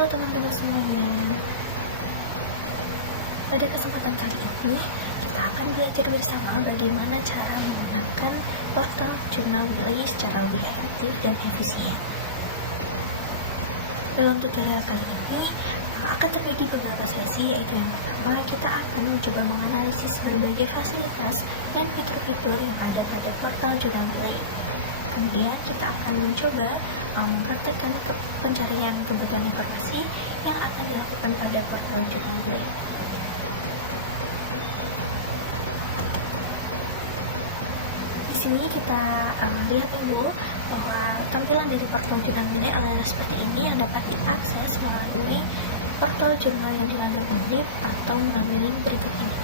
Halo teman-teman semuanya. Pada kesempatan kali ini kita akan belajar bersama bagaimana cara menggunakan portal jurnal Wiley secara lebih efektif dan efisien. Dalam tutorial kali ini akan terbagi beberapa sesi, yaitu yang pertama kita akan mencoba menganalisis berbagai fasilitas dan fitur-fitur yang ada pada portal jurnal Wiley. Kemudian kita akan mencoba mempraktekkan pencarian kebutuhan informasi yang akan dilakukan pada portal jurnal Wiley. Di sini kita lihat dulu bahwa tampilan dari portal jurnal Wiley adalah seperti ini, yang dapat diakses melalui portal jurnal yang dilansir link atau melalui link berikut ini.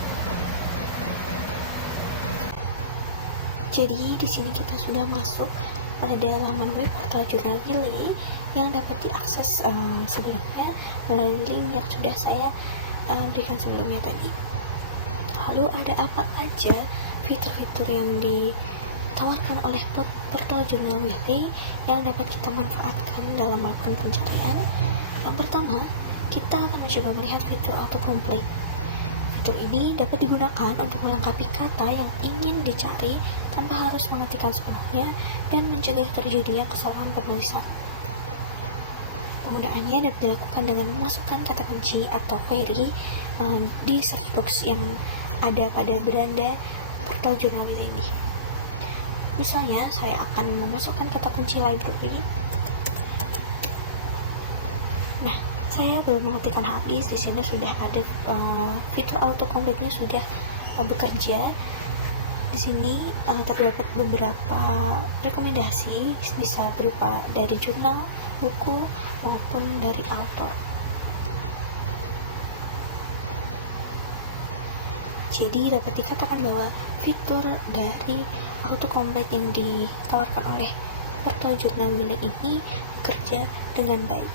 Jadi di sini kita sudah masuk pada halaman web portal jurnal Wiley yang dapat diakses sebelumnya melalui link yang sudah saya berikan sebelumnya tadi. Lalu ada apa aja fitur-fitur yang ditawarkan oleh portal jurnal Wiley yang dapat kita manfaatkan dalam melakukan pencarian? Yang pertama, kita akan mencoba melihat fitur autocomplete. Fitur ini dapat digunakan untuk melengkapi kata yang ingin dicari tanpa harus mengetikkan sepenuhnya dan mencegah terjadinya kesalahan penulisan. Penggunaannya dapat dilakukan dengan memasukkan kata kunci atau query di search box yang ada pada beranda portal jurnal Wiley ini. Misalnya, saya akan memasukkan kata kunci library. Nah, saya belum mengetikkan habis. Di sini sudah ada fitur autocomplete-nya sudah bekerja. Di sini terdapat beberapa rekomendasi, bisa berupa dari jurnal, buku, maupun dari author. Jadi dapat dikatakan bahwa fitur dari autocomplete yang ditawarkan oleh portal jurnal Wiley ini bekerja dengan baik.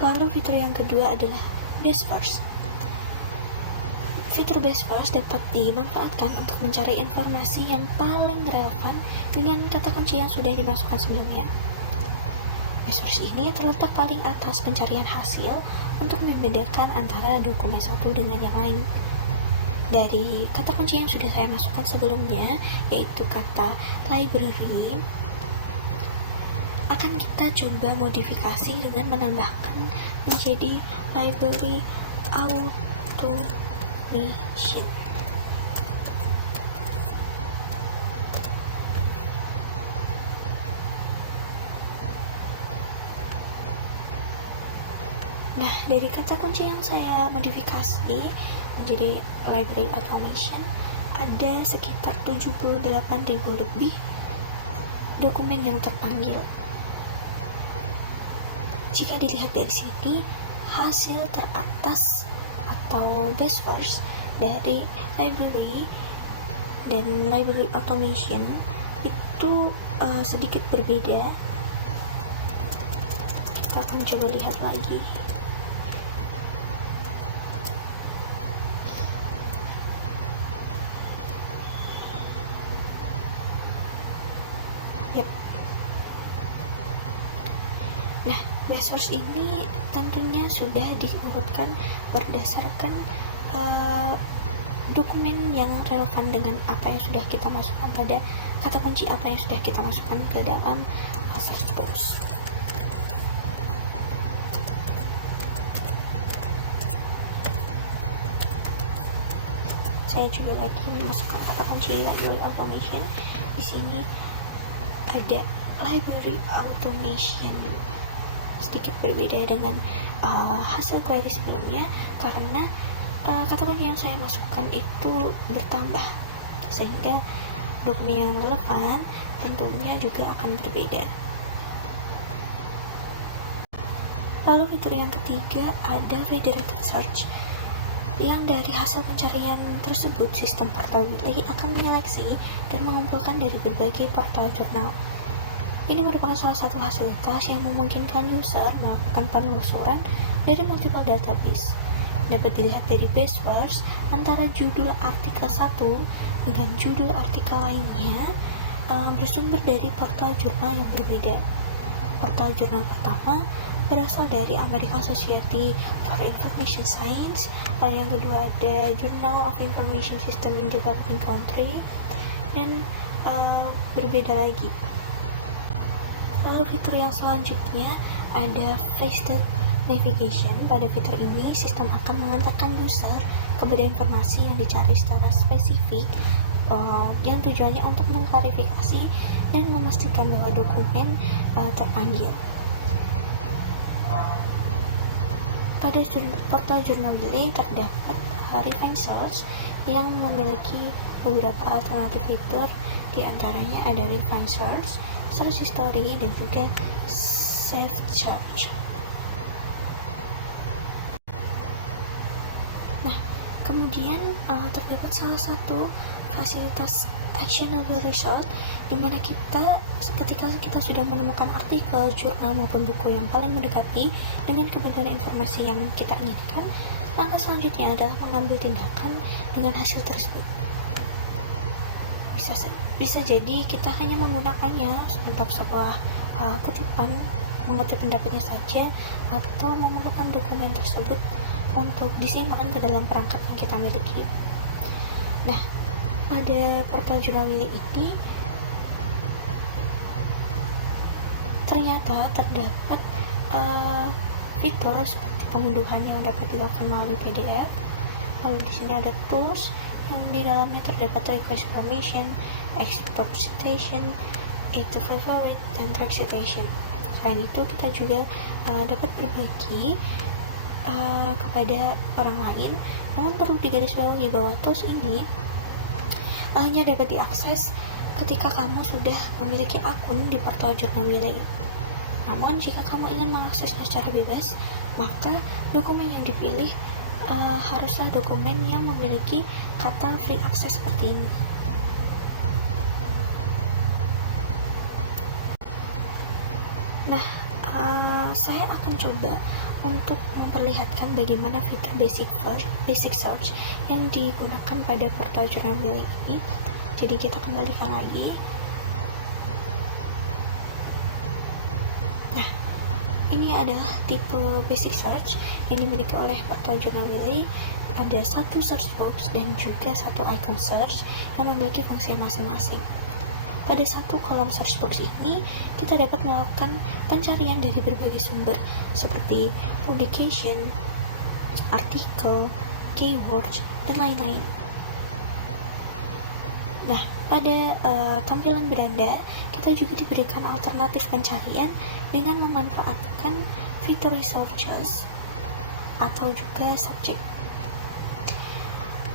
Lalu fitur yang kedua adalah best first. Fitur best first dapat dimanfaatkan untuk mencari informasi yang paling relevan dengan kata kunci yang sudah dimasukkan sebelumnya. Best first ini terletak paling atas pencarian hasil untuk membedakan antara dokumen satu dengan yang lain. Dari kata kunci yang sudah saya masukkan sebelumnya, yaitu kata library, akan kita coba modifikasi dengan menambahkan menjadi library automation. Nah, dari kata kunci yang saya modifikasi menjadi library automation, ada sekitar 78.000 lebih dokumen yang terpanggil. Jika dilihat dari sini, hasil teratas atau best first dari library dan library automation itu sedikit berbeda. Kita akan coba lihat lagi. Nah, best source ini tentunya sudah diurutkan berdasarkan dokumen yang relevan dengan apa yang sudah kita masukkan pada kata kunci apa yang sudah kita masukkan ke dalam search box. Saya juga lagi memasukkan kata kunci library automation. Di sini ada library automation, sedikit berbeda dengan hasil query sebelumnya karena kata kunci yang saya masukkan itu bertambah, sehingga dokumen yang relevan tentunya juga akan berbeda. Lalu fitur yang ketiga ada redirected search, yang dari hasil pencarian tersebut sistem portal Wiley akan menyeleksi dan mengumpulkan dari berbagai portal jurnal. Ini merupakan salah satu fasilitas yang memungkinkan user melakukan penelusuran dari multiple database. Dapat dilihat dari best first antara judul artikel satu dengan judul artikel lainnya bersumber dari portal jurnal yang berbeda. Portal jurnal pertama berasal dari American Society for Information Science, lalu yang kedua ada Journal of Information System in Developing Country, dan berbeda lagi. Lalu fitur yang selanjutnya ada Phrased Navigation. Pada fitur ini, sistem akan mengantarkan user kepada informasi yang dicari secara spesifik, yang tujuannya untuk mengklarifikasi dan memastikan bahwa dokumen terpanggil. Pada portal Jurnal Wiley terdapat Refine Search yang memiliki beberapa alternatif fitur, di antaranya ada Refine Search, Search History, dan juga Saved Search. Nah, kemudian terdapat salah satu fasilitas actionable result, di mana ketika kita sudah menemukan artikel, jurnal maupun buku yang paling mendekati dengan kebenaran informasi yang kita inginkan, langkah selanjutnya adalah mengambil tindakan dengan hasil tersebut. Bisa jadi kita hanya menggunakannya untuk sebuah kutipan, mengutip pendapatnya saja, atau memerlukan dokumen tersebut untuk disimpan ke dalam perangkat yang kita miliki. Nah, pada portal Jurnal Wiley ini ternyata terdapat fitur seperti pengunduhan yang dapat dilakukan melalui PDF. Lalu di sini ada tools yang di dalamnya terdapat request permission, export citation, add to favorite, dan track citation. Selain itu, kita juga dapat berbagi kepada orang lain. Namun perlu digarisbawahi bahwa tools ini hanya dapat diakses ketika kamu sudah memiliki akun di portal Jurnal Wiley. Namun jika kamu ingin mengaksesnya secara bebas, maka dokumen yang dipilih haruslah dokumen yang memiliki kata free access seperti ini. Nah, saya akan coba untuk memperlihatkan bagaimana fitur basic search yang digunakan pada portal Jurnal Wiley ini. Jadi kita kembalikan lagi. Nah, ini adalah tipe basic search yang dimiliki oleh portal Jurnal Wiley. Ada satu search box dan juga satu icon search yang memiliki fungsi masing-masing. Pada satu kolom search box ini, kita dapat melakukan pencarian dari berbagai sumber seperti publication, artikel, keywords, dan lain-lain. Nah, pada tampilan beranda, kita juga diberikan alternatif pencarian dengan memanfaatkan fitur researches atau juga subject.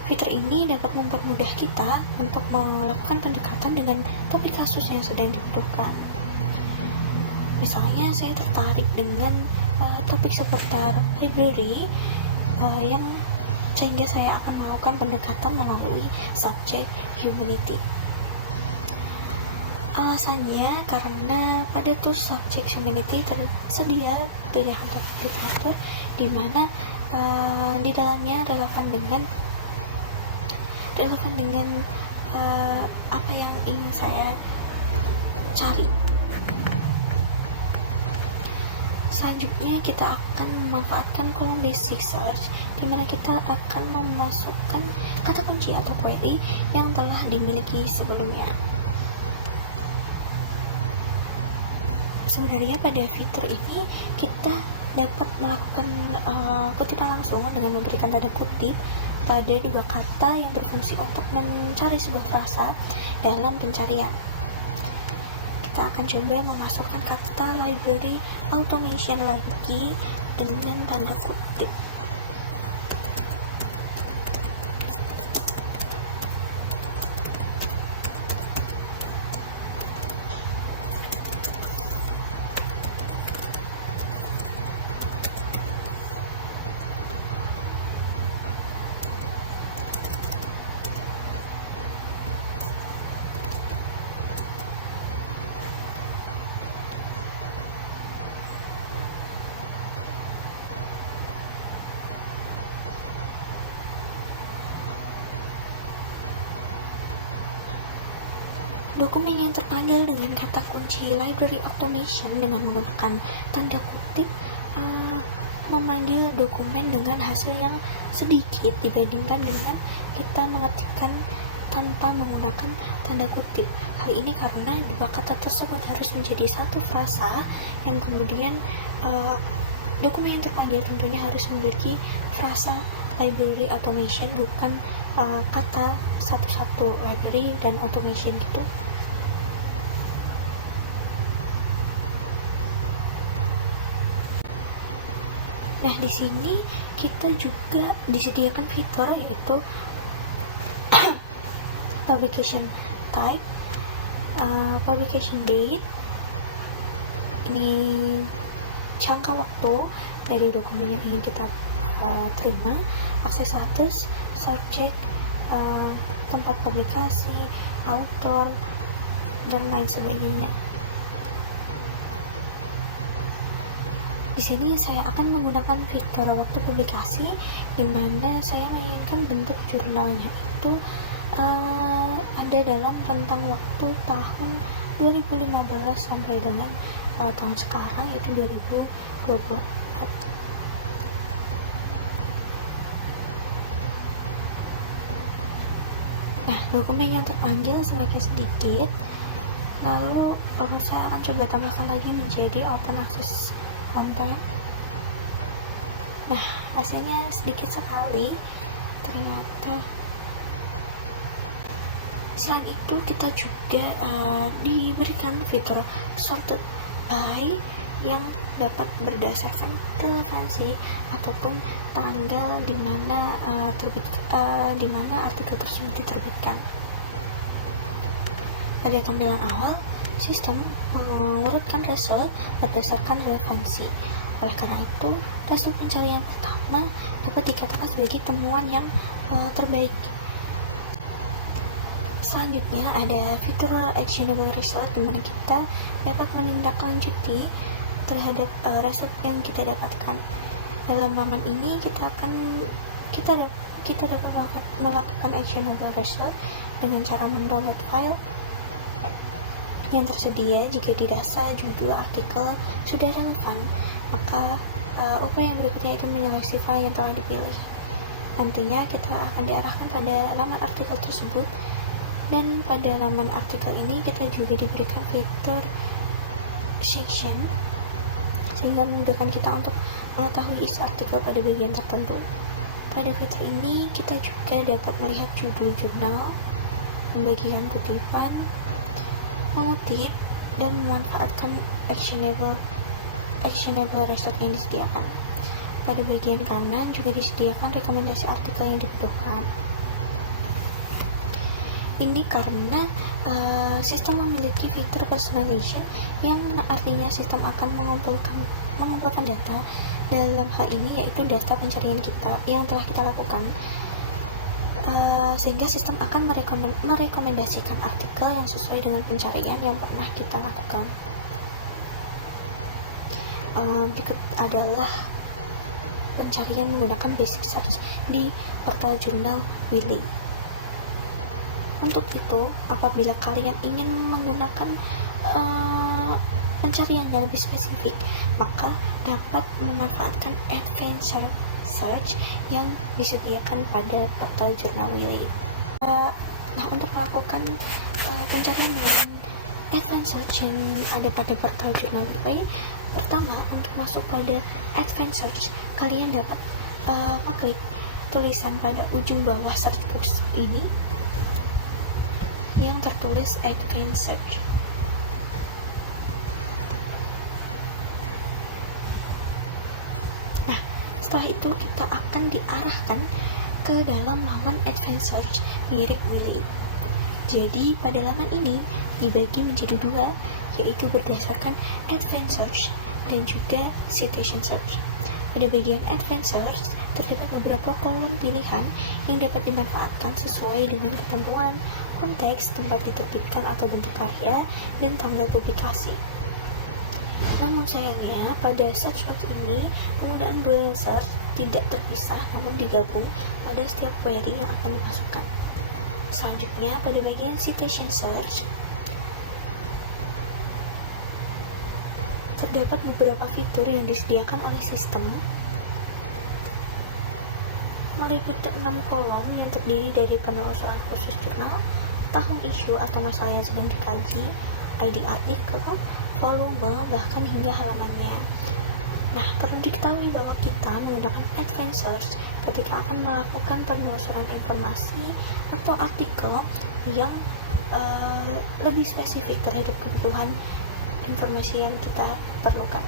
Fitur ini dapat mempermudah kita untuk melakukan pendekatan dengan topik kasus yang sedang dibutuhkan. Misalnya, saya tertarik dengan topik seputar library, sehingga saya akan melakukan pendekatan melalui subjek humanity. Alasannya karena pada tools subjek humanity tersedia pilihan topik literatur di mana di dalamnya relevan dengan apa yang ingin saya cari. Selanjutnya kita akan memanfaatkan kolom basic search, di mana kita akan memasukkan kata kunci atau query yang telah dimiliki sebelumnya. Sebenarnya pada fitur ini kita dapat melakukan kutipan langsung dengan memberikan tanda kutip pada dua kata yang berfungsi untuk mencari sebuah frasa dalam pencarian. Kita akan coba memasukkan kata library automation lagi dengan tanda kutip. Dokumen yang terpanggil dengan kata kunci library automation dengan menggunakan tanda kutip memanggil dokumen dengan hasil yang sedikit dibandingkan dengan kita mengetikkan tanpa menggunakan tanda kutip. Hal ini karena dua kata tersebut harus menjadi satu frasa yang kemudian dokumen yang terpanggil tentunya harus memiliki frasa library automation, bukan kata satu-satu library dan automation gitu. Nah, di sini kita juga disediakan fitur yaitu publication type, publication date, ini jangka waktu dari dokumen yang ingin kita terima, akses status, subject, tempat publikasi, author, dan lain sebagainya. Di sini saya akan menggunakan fitur waktu publikasi, di mana saya menginginkan bentuk jurnalnya itu ada dalam rentang waktu tahun 2015 sampai dengan tahun sekarang, yaitu 2024. Nah, dokumen yang terpanggil semakin sedikit, lalu saya akan coba tambahkan lagi menjadi open access content. Nah, hasilnya sedikit sekali ternyata. Selain itu kita juga diberikan fitur sorted by yang dapat berdasarkan relevansi ataupun tanggal di mana artikel tersebut diterbitkan. Pada tampilan awal, sistem mengurutkan result berdasarkan relevansi. Oleh karena itu, result pencarian pertama dapat dikatakan sebagai temuan yang terbaik. Selanjutnya ada fitur actionable result, di mana kita dapat menindaklanjuti terhadap result yang kita dapatkan. Dalam laman ini kita dapat melakukan actionable result dengan cara mendownload file yang tersedia. Jika dirasa judul artikel sudah relevan, maka upaya berikutnya itu menyeleksi file yang telah dipilih. Nantinya kita akan diarahkan pada laman artikel tersebut, dan pada laman artikel ini kita juga diberikan fitur section sehingga memudahkan kita untuk mengetahui isi artikel pada bagian tertentu. Pada fitur ini kita juga dapat melihat judul jurnal, membagikan kutipan, mengutip, dan memanfaatkan actionable result yang disediakan. Pada bagian kanan juga disediakan rekomendasi artikel yang dibutuhkan. Ini karena sistem memiliki fitur personalization, yang artinya sistem akan mengumpulkan data, dalam hal ini yaitu data pencarian kita yang telah kita lakukan, sehingga sistem akan merekomendasikan artikel yang sesuai dengan pencarian yang pernah kita lakukan. Berikut adalah pencarian menggunakan basic search di portal jurnal Wiley. Untuk itu, apabila kalian ingin menggunakan pencarian yang lebih spesifik, maka dapat memanfaatkan advanced search yang disediakan pada portal jurnal Wiley. Nah, untuk melakukan pencarian dengan advanced search yang ada pada portal jurnal Wiley, pertama, untuk masuk pada advanced search, kalian dapat mengklik tulisan pada ujung bawah search box ini yang tertulis advanced search. Nah, setelah itu kita akan diarahkan ke dalam laman advanced search mirip Wiley. Jadi pada laman ini dibagi menjadi dua, yaitu berdasarkan advanced search dan juga citation search. Pada bagian advanced search terdapat beberapa kolom pilihan yang dapat dimanfaatkan sesuai dengan ketentuan, konteks, tempat diterbitkan atau bentuk karya, dan tanggal publikasi. Namun sayangnya, pada search box ini, penggunaan Boolean search tidak terpisah namun digabung pada setiap query yang akan dimasukkan. Selanjutnya, pada bagian citation search, terdapat beberapa fitur yang disediakan oleh sistem meliputi 6 kolom yang terdiri dari penelusuran khusus jurnal, tahun isu atau masalah yang sedang dikaji, ID artikel, volume, bahkan hingga halamannya. Nah, perlu diketahui bahwa kita menggunakan advanced search ketika akan melakukan penelusuran informasi atau artikel yang lebih spesifik terhadap kebutuhan informasi yang kita perlukan.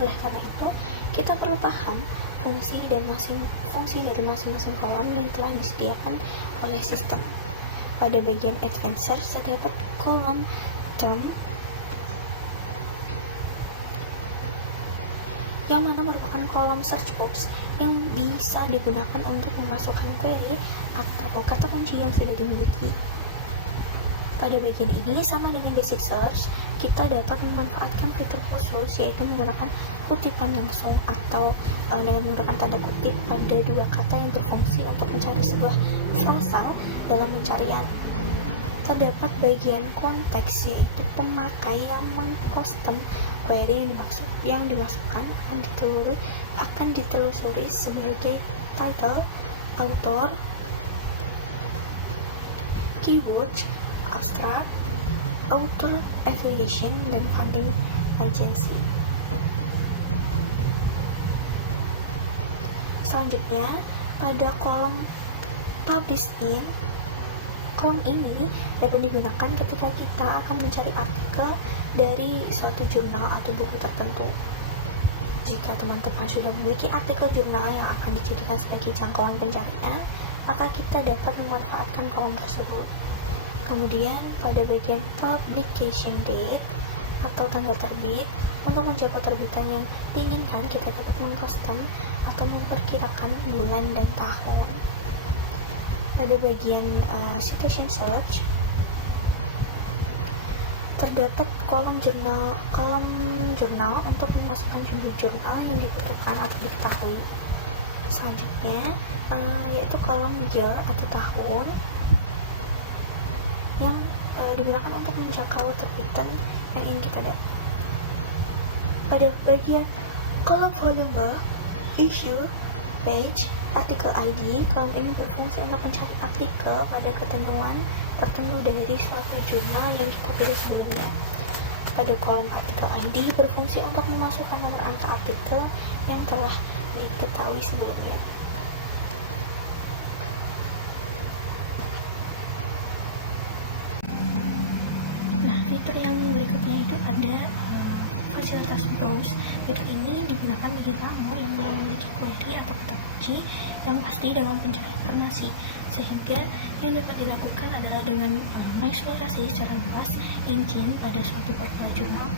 Oleh karena itu, kita perlu paham fungsi dari masing-masing kolom yang telah disediakan oleh sistem. Pada bagian advanced search terdapat kolom term yang mana merupakan kolom search box yang bisa digunakan untuk memasukkan query atau kata kunci yang sudah dimiliki. Pada bagian ini, sama dengan basic search, kita dapat memanfaatkan fitur khusus, yaitu menggunakan kutipan langsung atau dengan menggunakan tanda kutip pada dua kata yang berfungsi untuk mencari sebuah frasa dalam pencarian. Terdapat bagian konteks, yaitu pemakai yang mengcustom query yang dimasukkan akan ditelusuri sebagai title, author, keyword, abstract, author, affiliation, dan funding agency. Selanjutnya, pada kolom publish in, kolom ini dapat digunakan ketika kita akan mencari artikel dari suatu jurnal atau buku tertentu. Jika teman-teman sudah memiliki artikel jurnal yang akan dijadikan sebagai jangkauan pencarian, maka kita dapat memanfaatkan kolom tersebut. Kemudian pada bagian publication date atau tanggal terbit, untuk mencapai terbitan yang diinginkan kita dapat mengcustom atau memperkirakan bulan dan tahun. Pada bagian citation search terdapat kolom jurnal untuk memasukkan jumlah jurnal yang dibutuhkan atau diketahui. Selanjutnya yaitu kolom year atau tahun yang digunakan untuk menjangkau terbitan yang ingin kita dapat. Pada bagian kolom volume, issue, page, artikel ID, kolom ini berfungsi untuk mencari artikel pada ketentuan tertentu dari suatu jurnal yang kita pilih sebelumnya. Pada kolom artikel ID berfungsi untuk memasukkan nomor angka artikel yang telah diketahui sebelumnya. Fitur yang berikutnya itu ada fasilitas browse. Fitur ini digunakan bagi kamu yang belum memiliki query atau kata kunci yang pasti dalam pencarian informasi, sehingga yang dapat dilakukan adalah dengan mengeksplorasi secara luas engine pada suatu portal jurnal.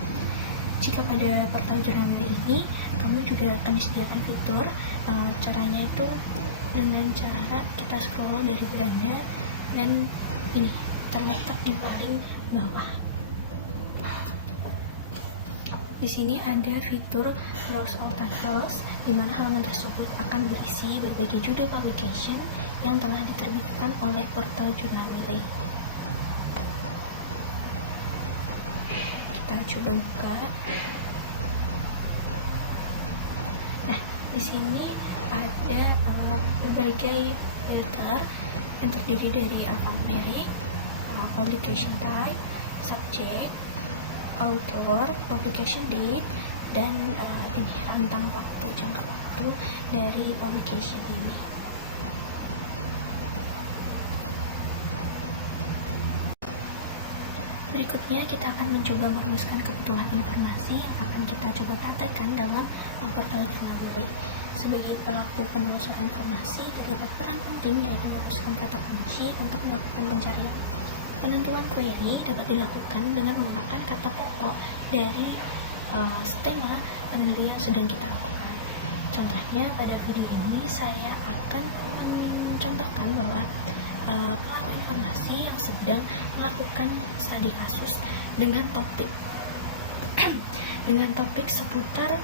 Jika pada portal jurnal ini kamu juga akan disediakan fitur, caranya itu dengan cara kita scroll dari beranda dan ini terletak di paling bawah. Di sini ada fitur browse all titles, di mana halaman tersebut akan berisi berbagai judul publication yang telah diterbitkan oleh portal jurnal Wiley. Kita coba buka. Nah, di sini ada berbagai filter yang terdiri dari alphanumeric, publication type, subject, author, publication date, dan ini rentang waktu, jangka waktu dari publication ini. Berikutnya kita akan mencoba merumuskan kebutuhan informasi yang akan kita coba praktekkan dalam portal jurnal Wiley. Sebagai pelaku penelusuran informasi, terdapat peran penting yaitu merumuskan kata kunci untuk melakukan pencarian. Penentuan query dapat dilakukan dengan menggunakan kata pokok dari tema penelitian yang sedang kita lakukan. Contohnya pada video ini saya akan mencontohkan bahwa pelaku informasi yang sedang melakukan studi kasus dengan topik seputar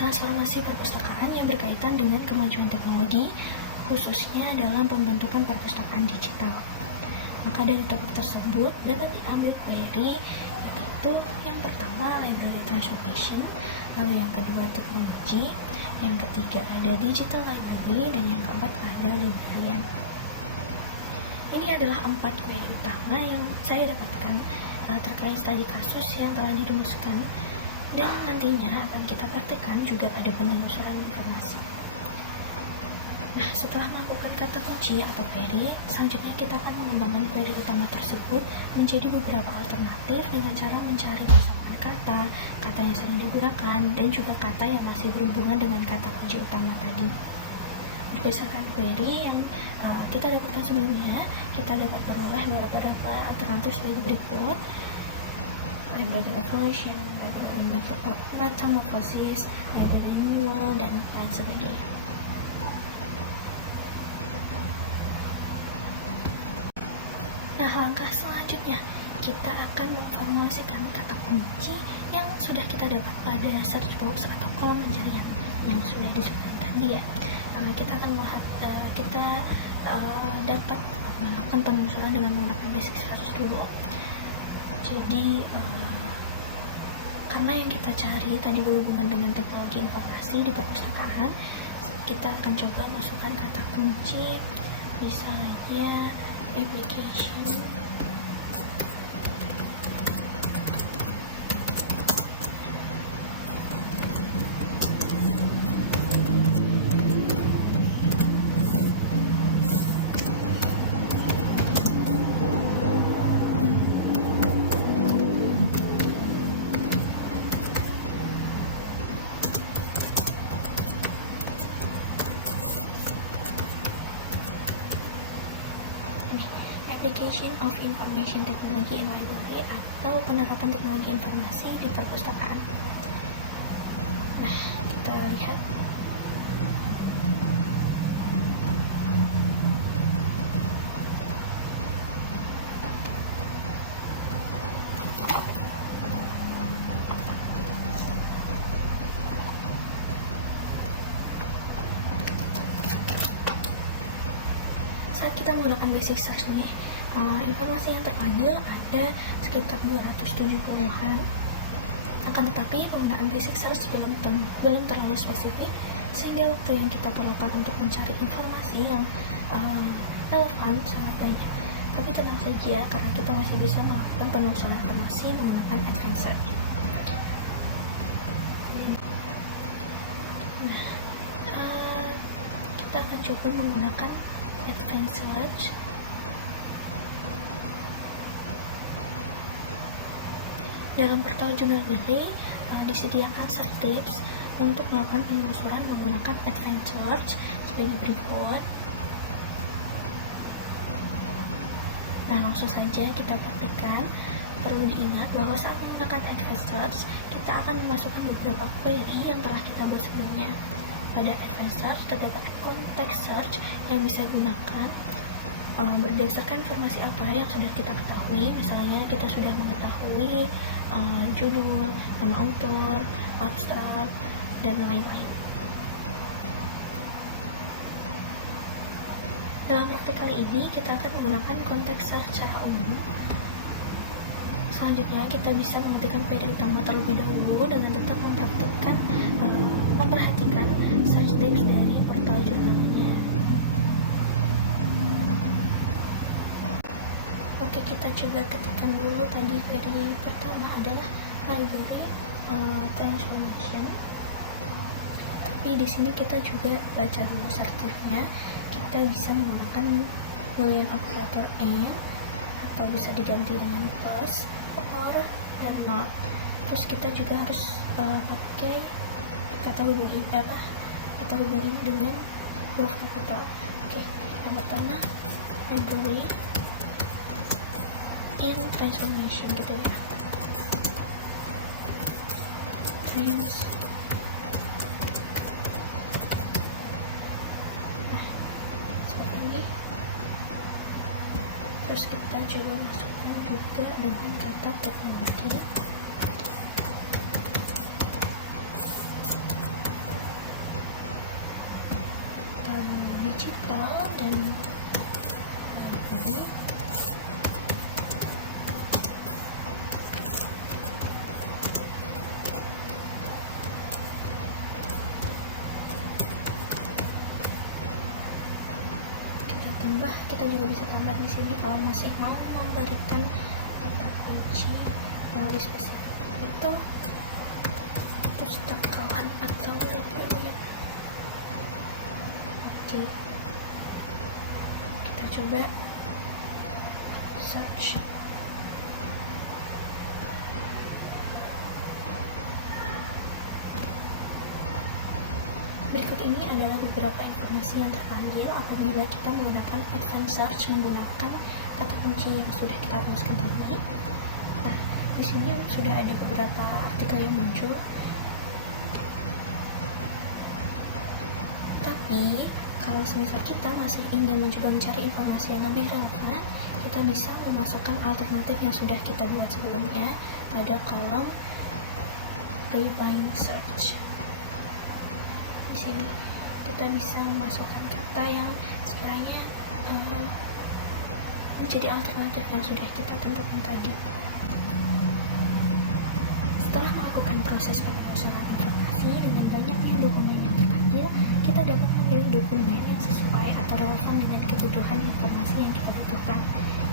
transformasi perpustakaan yang berkaitan dengan kemajuan teknologi, khususnya dalam pembentukan perpustakaan digital. Maka dari topik tersebut dapat diambil query yaitu yang pertama library transformation, lalu yang kedua teknologi, yang ketiga ada digital library, dan yang keempat ada librarian. Ini adalah 4 query utama yang saya dapatkan terkait studi kasus yang telah dirumuskan, dan nantinya akan kita praktekkan juga pada penelusuran informasi. Nah, setelah melakukan kata kunci atau query, selanjutnya kita akan mengembangkan query utama tersebut menjadi beberapa alternatif dengan cara mencari pasangan kata, kata yang sering digunakan, dan juga kata yang masih berhubungan dengan kata kunci utama tadi. Berdasarkan query yang kita dapatkan sebelumnya, kita dapat memperoleh beberapa alternatif sebagai berikut: library evolution, library metamorphosis, library renewal, dan lain sebagainya. Nah, langkah selanjutnya kita akan memformulasikan kata kunci yang sudah kita dapat pada search box atau kolom pencarian yang sudah disebutkan tadi ya. Kita akan melihat dapat melakukan penelusuran dengan menggunakan basic search dulu. Jadi karena yang kita cari tadi berhubungan dengan teknologi informasi di perpustakaan, kita akan coba masukkan kata kunci misalnya application, Application of Information Technology in Library, atau penerapan teknologi informasi di perpustakaan. Nah, kita lihat. Saat kita menggunakan basic search nih, informasi yang terpanggil ada sekitar 270-an. Akan tetapi penggunaan basic search belum terlalu spesifik, sehingga waktu yang kita perlukan untuk mencari informasi yang relevan sangat banyak. Tapi tenang saja, karena kita masih bisa melakukan penelusuran informasi menggunakan advanced search. Nah, kita akan coba menggunakan advanced search. Dalam portal Jurnal Library disediakan search tips untuk melakukan penelusuran menggunakan advanced search sebagai berikut. Nah, langsung saja kita praktikkan. Perlu diingat bahwa saat menggunakan advanced search, kita akan memasukkan beberapa query yang telah kita buat sebelumnya. Pada advanced search terdapat context search yang bisa digunakan berdasarkan informasi apa yang sudah kita ketahui. Misalnya kita sudah mengetahui judul, nama autor, abstrak, dan lain-lain. Dalam praktik kali ini kita akan menggunakan konteks search secara umum. Selanjutnya kita bisa mengetikkan query utama terlebih dahulu dengan tetap memperhatikan search tips dari portal jurnalnya. Oke, kita coba ketikkan dulu. Tadi query pertama adalah library transformation. Tapi di sini kita juga baca dulu sertifnya. Kita bisa menggunakan boolean operator and, atau bisa diganti dengan plus, or, dan not. Terus kita juga harus pakai kata hubung ini dengan huruf kapital. Oke, yang pertama library in transformation gitu ya. Seperti ini. Terus kita coba masukkan juga dengan kata teknologi. Digital dan library. kita juga bisa tambah di sini kalau masih mau memberikan kunci lebih spesifik itu perpustakaan atau library. Oke, kita coba search. Berikut ini adalah beberapa informasi yang terpanggil apabila kita menggunakan advanced search menggunakan kata kunci yang sudah kita tuliskan tadi. Nah, di sini sudah ada beberapa artikel yang muncul. Tapi kalau semisal kita masih ingin mencoba mencari informasi yang lebih relevan, kita bisa memasukkan alternatif yang sudah kita buat sebelumnya pada kolom rewind search. Di sini kita bisa memasukkan kata yang sekiranya menjadi alternatif yang sudah kita tentukan tadi. Setelah melakukan proses penelusuran informasi dengan banyaknya dokumen yang terpanggil, kita dapat memilih dokumen yang sesuai atau relevan dengan kebutuhan informasi yang kita butuhkan.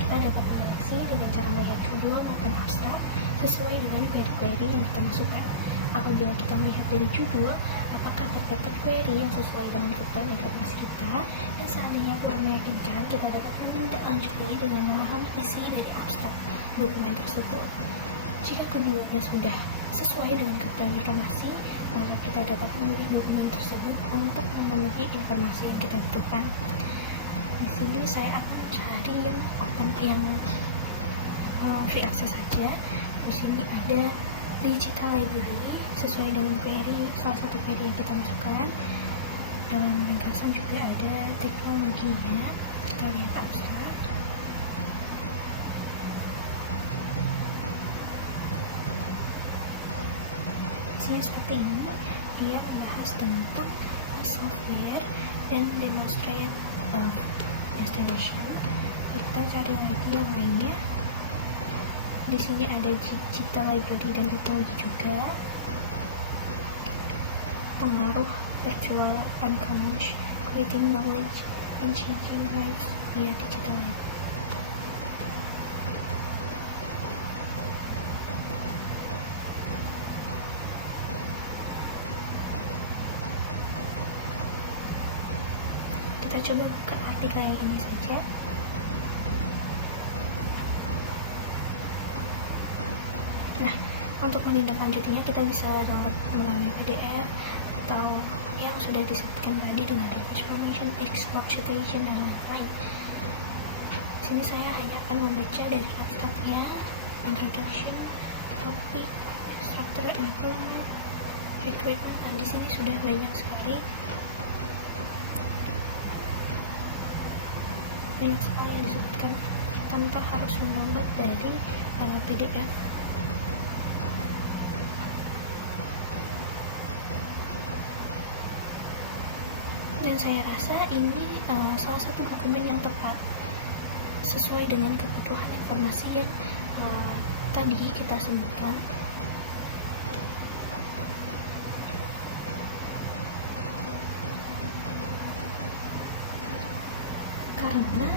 Kita dapat menyeleksi dengan cara melihat judul maupun abstrak sesuai dengan query yang kita masukkan. Apabila kita melihat dari judul, apakah terdapat query yang sesuai dengan kebutuhan informasi kita, dan seandainya kurang meyakinkan, kita dapat menindaklanjuti dengan memahami isi dari abstrak dokumen tersebut. Jika keduanya sudah sesuai dengan kebutuhan informasi, maka kita dapat memilih dokumen tersebut untuk memenuhi informasi yang kita butuhkan. Di sini saya akan mencari yang free access saja. Di sini ada digital library sesuai dengan query, salah satu query yang kita masukkan. Dalam ringkasan juga ada teknologinya. Kita lihat abstrak. Isinya seperti ini. Dia membahas tentang software dan demonstrate installation. Kita cari lagi yang lainnya. Di sini ada digital library dan teknologi juga. Pengaruh virtual unconscious, creating knowledge and changing lives via digital library. Kita coba buka artikel yang ini saja. Nah, untuk menindaklanjutinya kita bisa download melalui PDF atau yang sudah disebutkan tadi dengan language formation, Xbox citation, dan lain-lain. Sini saya hanya akan membaca dari abstraknya, introduction, topic, structure, information, equipment. Nah, di sini sudah banyak sekali yang disebutkan tanpa harus mendownload dari PDF. Dan saya rasa ini salah satu dokumen yang tepat sesuai dengan kebutuhan informasi yang tadi kita sebutkan. Karena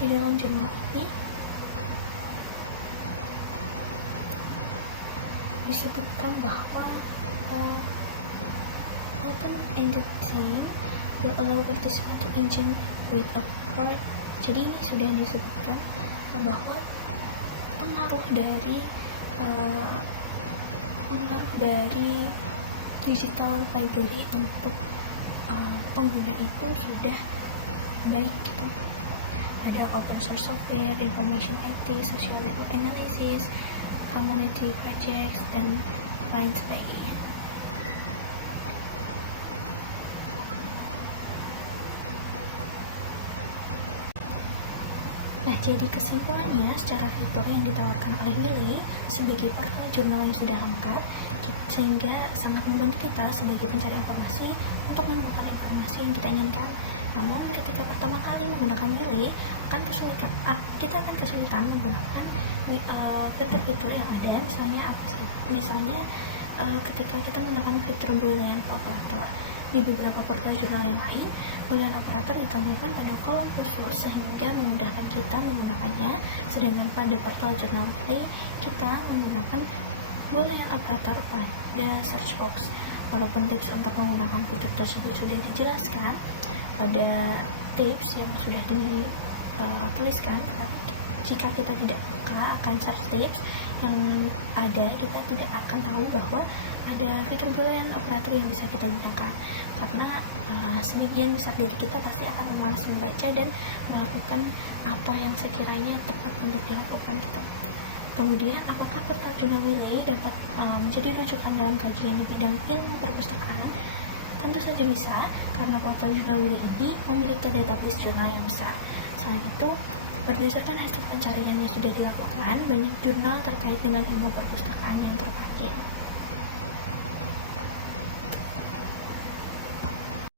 di dalam jurnal ini disebutkan bahwa open-ended time will allow participants to engage with a part. Jadi ini sudah disebutkan bahwa pengaruh dari digital library untuk pengguna itu sudah baik gitu. Ada open source software, information IT, social analysis, community projects, dan lain sebagainya. Nah, jadi kesimpulannya, secara fitur yang ditawarkan oleh Wiley sebagai portal jurnal yang sudah lengkap, sehingga sangat membantu kita sebagai pencari informasi untuk menemukan informasi yang kita inginkan. Namun, ketika pertama kali menggunakan Wiley, kita akan kesulitan menggunakan fitur-fitur yang ada. Misalnya ketika kita menggunakan fitur Boolean operator. Di beberapa portal jurnal yang lain, boolean operator ditambahkan pada kolom khusus sehingga memudahkan kita menggunakannya, sedangkan pada portal jurnal lain kita menggunakan boolean operator pada search box. Walaupun tips untuk menggunakan fitur tersebut sudah dijelaskan pada tips yang sudah dituliskan, jika kita tidak peka akan search tips yang ada, kita tidak akan tahu bahwa ada fitur boolean operator yang bisa kita gunakan, karena sebagian besar dari kita pasti akan malas membaca dan melakukan apa yang sekiranya tepat untuk dilakukan gitu. Kemudian, apakah portal jurnal Wiley dapat menjadi rujukan dalam kajian di bidang ilmu perpustakaan? Tentu saja bisa, karena portal jurnal Wiley ini memiliki database jurnal yang besar. Selain itu, berdasarkan hasil pencarian yang sudah dilakukan, banyak jurnal terkait dengan ilmu perpustakaan yang terpaut